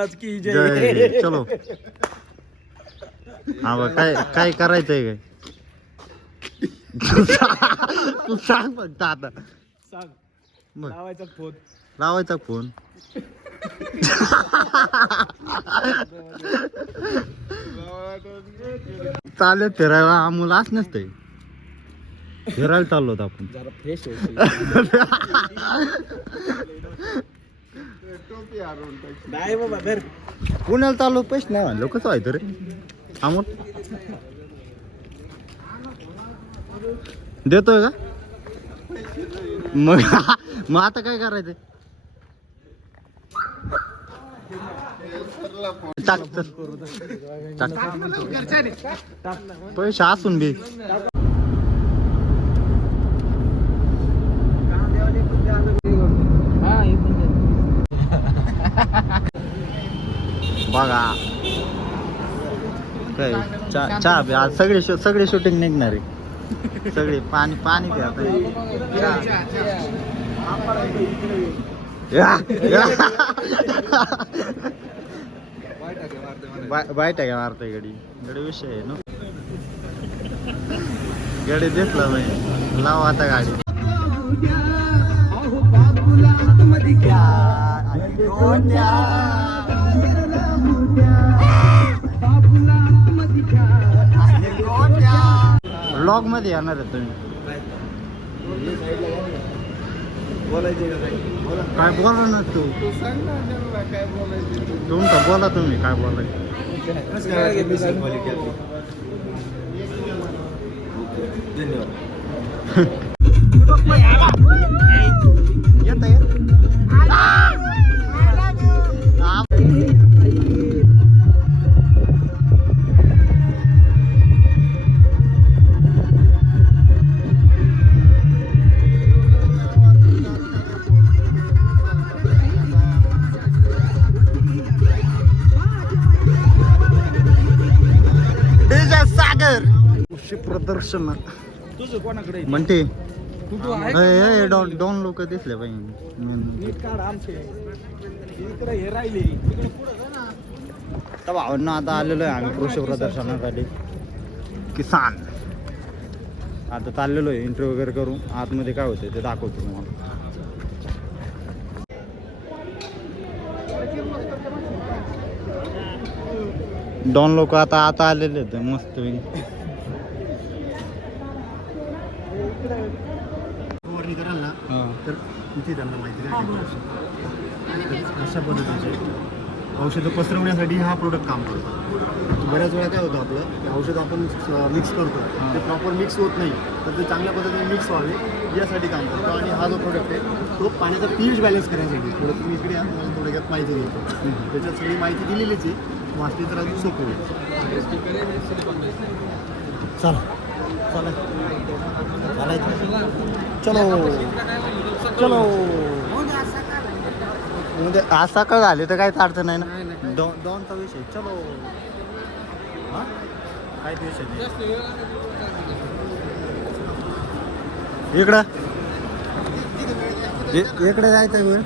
महाराज की जय. जय चलो. हा बघ काय काय करायचंय काय? तू सांग- तू सांग फक्त आता. सांग. लावायचा फोन. लावायचा फोन. चालत फिरायला आम्हाला असं नसतंय. फिरायला चाललो होतो आपण. जरा फ्रेश नाही बाबा धर पुण्याला चालू पैसे नाही म्हणलो. कसं व्हायचं रे? अमोल देतोय का? मग मग आता काय करायचं टाक टाक. पैसे असून बी. बघा. काय चहा चहा प्या. आज सगळे शो सगळे शूटिंग निघणार आहे. सगळे पाणी पाणी प्या आता. या, बाय- मारतोय गडी गडी विषय आहे ना. गडी दिसला नाही लाव आता गाडी. ब्लॉगमध्ये येणार आहे तुम्ही. काय बोला ना तू? तुमचं बोला तुम्ही काय बोलाय येत तुझं कोणाकडे आहे? म्हणते? दोन दोन लोक दिसले पाहिजे भावांना आता आलेलो आहे आम्ही कृषी प्रदर्शनासाठी. किसान. आता चाललेलो आहे इंटरव्ह्यू वगैरे करू आतमध्ये काय होतं ते दाखवतो तुम्हाला. दोन लोक आता आता आलेले आहेत. मस्त फवारणी कराल ना तर इथे त्यांना माहिती द्या. अशा पद्धतीचे. औषधं पसरवण्यासाठी हा प्रोडक्ट काम करतो. बऱ्याच वेळा काय होतं आपलं ते औषध आपण मिक्स करतो. ते प्रॉपर मिक्स होत नाही. तर ते चांगल्या पद्धतीने मिक्स व्हावे यासाठी काम करतो. आणि हा जो प्रोडक्ट आहे तो पाण्याचा पीएच बॅलन्स करण्यासाठी. थोडं तुम्ही इकडे या, तुम्हाला थोडक्यात माहिती देतो त्याच्यात सगळी माहिती दिलेलीच आहे. वाचली तर अजून सोपं होईल. चला. चला. चलो चलो. म्हणजे आज सकाळ झाली तर काहीच अडचण नाही ना? दोन दोनचा विषय. चलो. हा? काहीच विषय नाही. इकडं. इकडे जायचं वेळ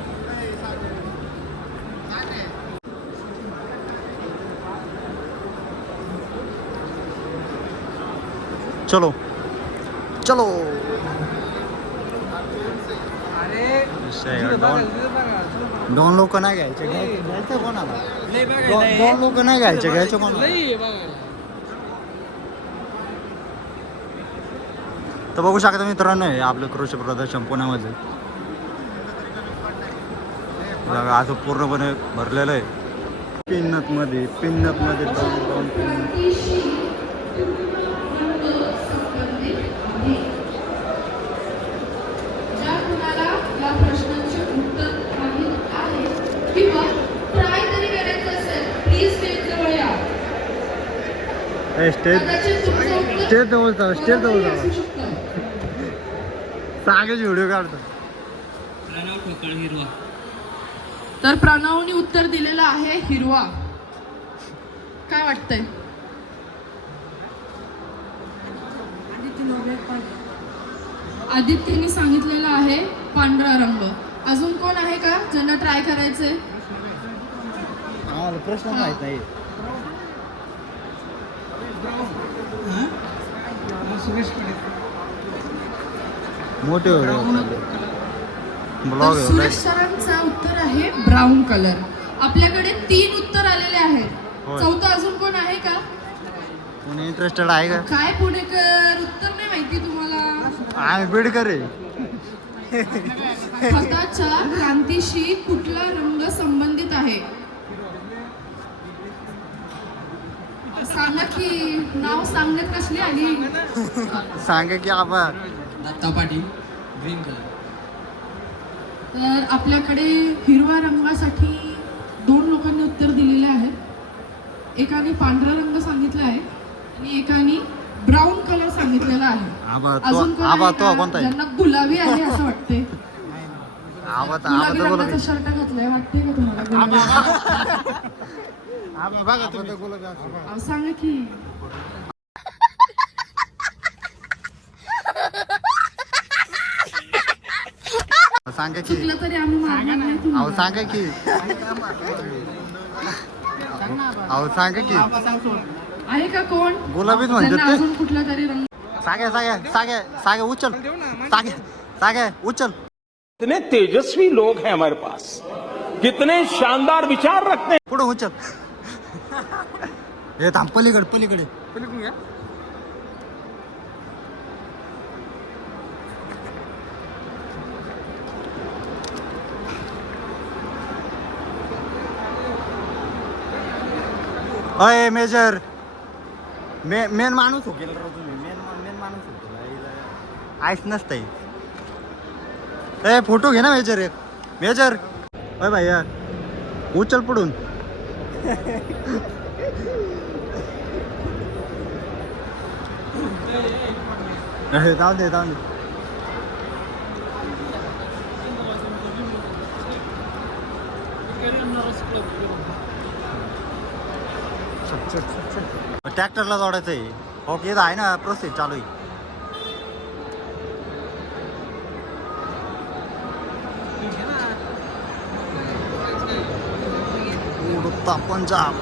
चलो. चलो। दोन दोन लोक नाही घ्यायचे घ्याय- घ्यायचं कोणाला? दोन दोन लोक नाही. घ्यायचे घ्यायचे कोणाला? तर बघू शकता मित्रांनो हे आपलं कृषी प्रदर्शन पुण्यामध्ये. बघा असं पूर्णपणे भरलेलं आहे. पिन्नत मध्ये पिन्नत मध्ये दोन दोन पिन्नत ज्या कुणाला या प्रश्नांचे उत्तर माहीत आहे किंवा ट्राय तरी करायचं असेल प्लीज स्टेज जवळ या ए, स्टेज स्टेज जवळ जावा स्टेज जवळ. सांगायची व्हिडिओ काढतो. तर प्रणवनी उत्तर दिलेलं आहे हिरवा. काय वाटतंय? आदित्यने सांगितलेलं आहे पांढरा रंग. अजून कोण आहे का? ज्यांना ट्राय करायचंय? हा प्रश्न माहीत नाही. मोठे सुरेश सरांचा उत्तर आहे ब्राऊन कलर आपल्याकडे तीन उत्तर आलेले आहेत. चौथं अजून कोण आहे का? कोणी इंटरेस्टेड आहे का? काय पुणेकर? उत्तर नाही माहिती तुम्हाला. आम्ही बीडकर आहे. खताच्या क्रांतीशी कुठला रंग संबंधित आहे? सांगा की नाव सांगण्यात कसली आली? सांगा की आबा. दत्ता पाटील ग्रीन कलर तर आपल्याकडे हिरव्या रंगासाठी दोन लोकांनी उत्तर दिलेले आहे एकाने पांढरा रंग सांगितला आहे आणि एकाने ब्राऊन कलर सांगितलेला आहे. आबा तो अजून कोण आबा आहे तो का? कोणता आहे ज्यांना गुलाबी आहे असं वाटते गुलाबी शर्ट घातलाय वाटते का तुम्हाला? गुलाबी? बघा तुम्ही. अहो, सांगा की. सांगा की. चुकलं तरी आम्ही मारणार नाही अहो तुम्हाला सांगा की. अहो सांगा की. आहे का कोण? गुलाबीच म्हणतात ज्यांना ते. अजून कुठला तरी रंग सागे सागे सागे सागे उचल. सागे सागे उचल. कितने तेजस्वी लोग हैं हमारे पास। कितने शानदार विचार रखते हैं। पुढं उचल हे थांब पलीकडे पलीकडे। अय मेजर। मे मेन माणूस हो गेला राव तुम्ही मेन मेन माणूस हो गेला आईस नसतंय। ए फोटो घे ना मेजर एक. मेजर. अय भाई यार. उचल पडून अरे जाऊ दे जाऊ दे. ट्रॅक्टरला जोडायचं आहे ओके आहे ना प्रोसेस चालू आहे. उडता पंजाब